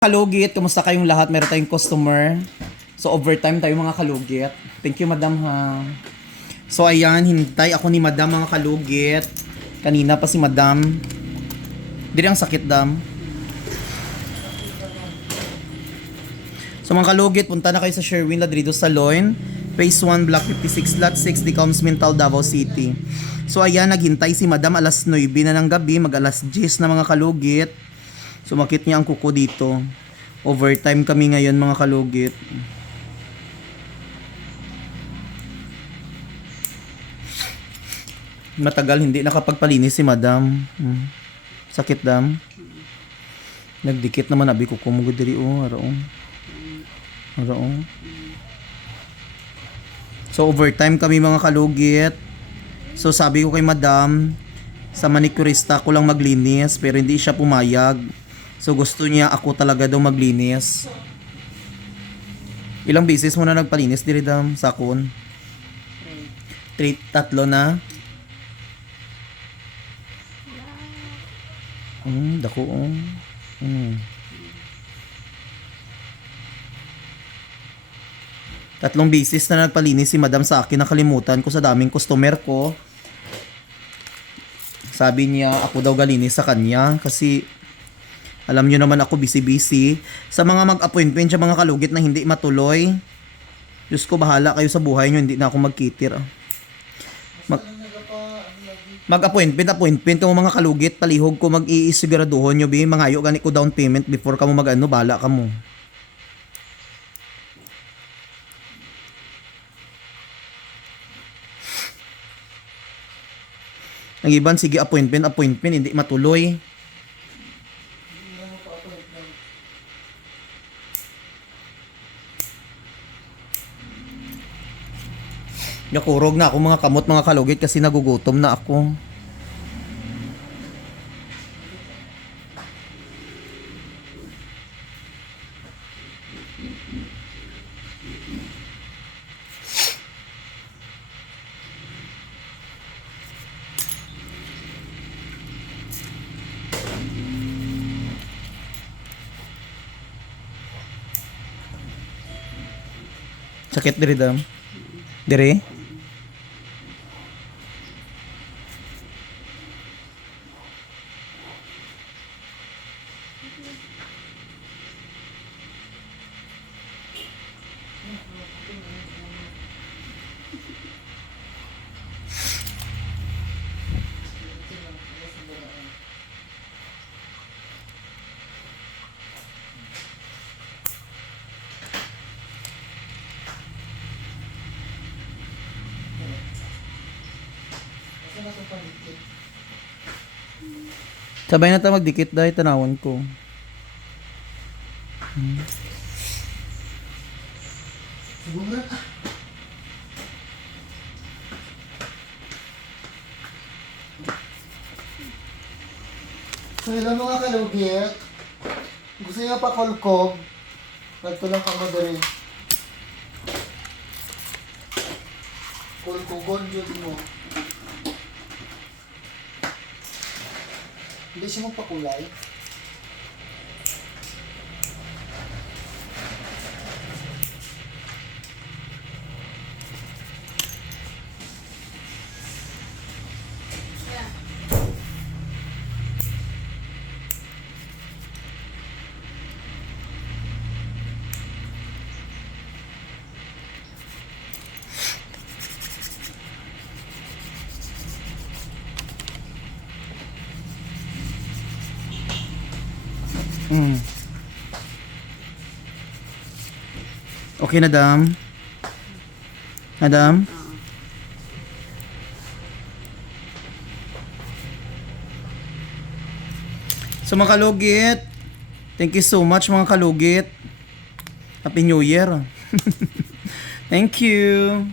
Kalugit, kumusta kayong lahat? Meron tayong customer. So overtime tayo mga kalugit. Thank you madam ha. So ayan, hintay ako ni madam mga kalugit. Kanina pa si madam. Dili ang sakit dam. So mga kalugit, punta na kayo sa Sherwin Ladrido Salon. Phase 1, Block 56, Lot 6, Decoms Mental, Davao City. So ayan, naghintay si madam alas 9 na ng gabi, mag alas 10 na mga kalugit. Sumakit niya ang kuko dito. Overtime kami ngayon mga kalugit. Matagal hindi nakapagpalinis si madam. Sakit dam. Nagdikit naman abi kuko mo diri araw. So overtime kami mga kalugit. So sabi ko kay madam, sa manicurista ko lang maglinis pero hindi siya pumayag. So gusto niya ako talaga daw maglinis. Ilang beses mo na nagpalinis diri dam sakon? 3 na. Dako oh. Tatlong beses na nagpalinis si madam sa akin, nakalimutan ko sa daming customer ko. Sabi niya ako daw galinis sa kanya kasi alam nyo naman ako busy-busy. Sa mga mag-appointment sa mga kalugit na hindi matuloy, Diyos ko bahala kayo sa buhay nyo, hindi na ako magkitir. Mag-appointment ko mga kalugit, palihog ko mag-iisiguraduhon nyo, mangayo gani ko down payment before ka mo mag-ano, bahala ka mo. Ang iban, sige appointment, hindi matuloy. Nakurog na ako mga kamot mga kalugit kasi nagugutom na ako. Sakit diri dam. Diri? Sabay na tayo magdikit dahil tanawan ko. So hello mga kalugit. Gusto niyo pa kulkob? Nagtulang ka madari. Kulkogon yun mo. Hindi siya magpakulay. Okay na dam? Madam? So mga kalugit, thank you so much mga kalugit. Happy New Year. Thank you.